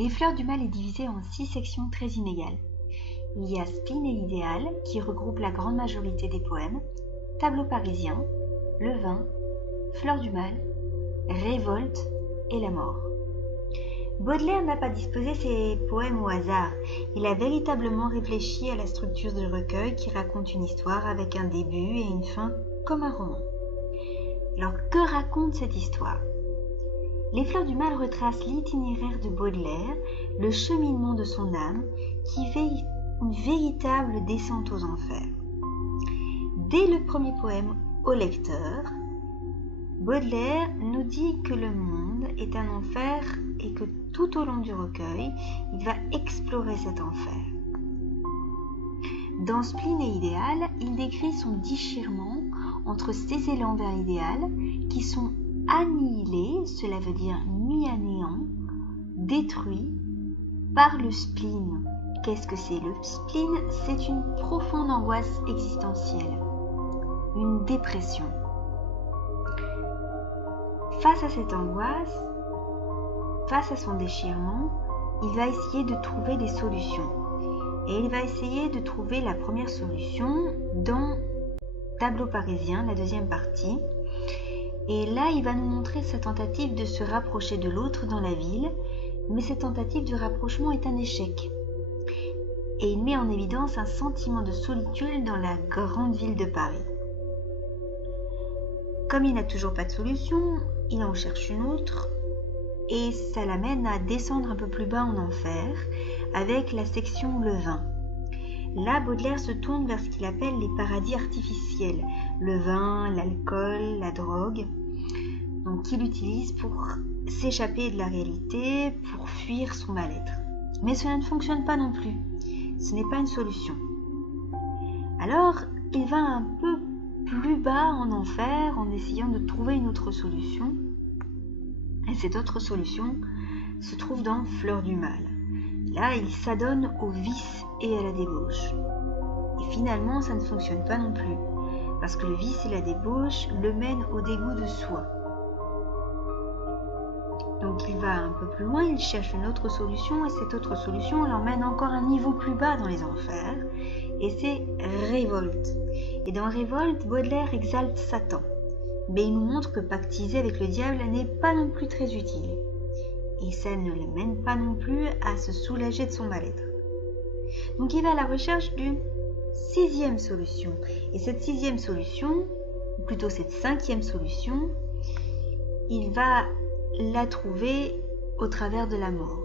Les fleurs du mal est divisée en 6 sections très inégales. Il y a Spleen et Idéal, qui regroupe la grande majorité des poèmes, Tableau parisien, Levain, Fleurs du mal, Révolte et La mort. Baudelaire n'a pas disposé ses poèmes au hasard. Il a véritablement réfléchi à la structure du recueil qui raconte une histoire avec un début et une fin comme un roman. Alors, que raconte cette histoire ? Les Fleurs du mal retracent l'itinéraire de Baudelaire, le cheminement de son âme, qui fait une véritable descente aux enfers. Dès le premier poème au lecteur, Baudelaire nous dit que le monde est un enfer et que tout au long du recueil, il va explorer cet enfer. Dans Spleen et Idéal, il décrit son déchirement entre ces élans vers l'idéal qui sont annihilés, cela veut dire mis à néant, détruits par le spleen. Qu'est-ce que c'est le spleen ? C'est une profonde angoisse existentielle, une dépression. Face à cette angoisse, face à son déchirement, il va essayer de trouver des solutions. Et il va essayer de trouver la première solution dans Tableau parisien, la deuxième partie. Et là, il va nous montrer sa tentative de se rapprocher de l'autre dans la ville, mais cette tentative de rapprochement est un échec. Et il met en évidence un sentiment de solitude dans la grande ville de Paris. Comme il n'a toujours pas de solution, il en cherche une autre, et ça l'amène à descendre un peu plus bas en enfer, avec la section Levain. Là, Baudelaire se tourne vers ce qu'il appelle les paradis artificiels, le vin, l'alcool, la drogue, donc qu'il utilise pour s'échapper de la réalité, pour fuir son mal-être. Mais cela ne fonctionne pas non plus, ce n'est pas une solution. Alors, il va un peu plus bas en enfer en essayant de trouver une autre solution, et cette autre solution se trouve dans Fleurs du mal. Là, il s'adonne au vice et à la débauche. Et finalement, ça ne fonctionne pas non plus, parce que le vice et la débauche le mènent au dégoût de soi. Donc il va un peu plus loin, il cherche une autre solution, et cette autre solution l'emmène encore un niveau plus bas dans les enfers, et c'est Révolte. Et dans Révolte, Baudelaire exalte Satan, mais il nous montre que pactiser avec le diable n'est pas non plus très utile. Et ça ne le mène pas non plus à se soulager de son mal-être. Donc il va à la recherche d'une 6e solution. Et cette 6e solution, ou plutôt cette 5e solution, il va la trouver au travers de la mort.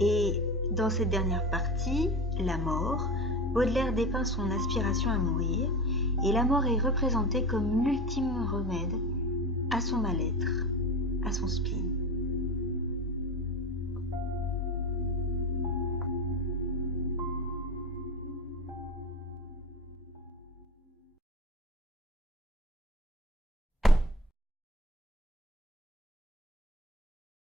Et dans cette dernière partie, la mort, Baudelaire dépeint son aspiration à mourir, et la mort est représentée comme l'ultime remède à son mal-être, à son spleen.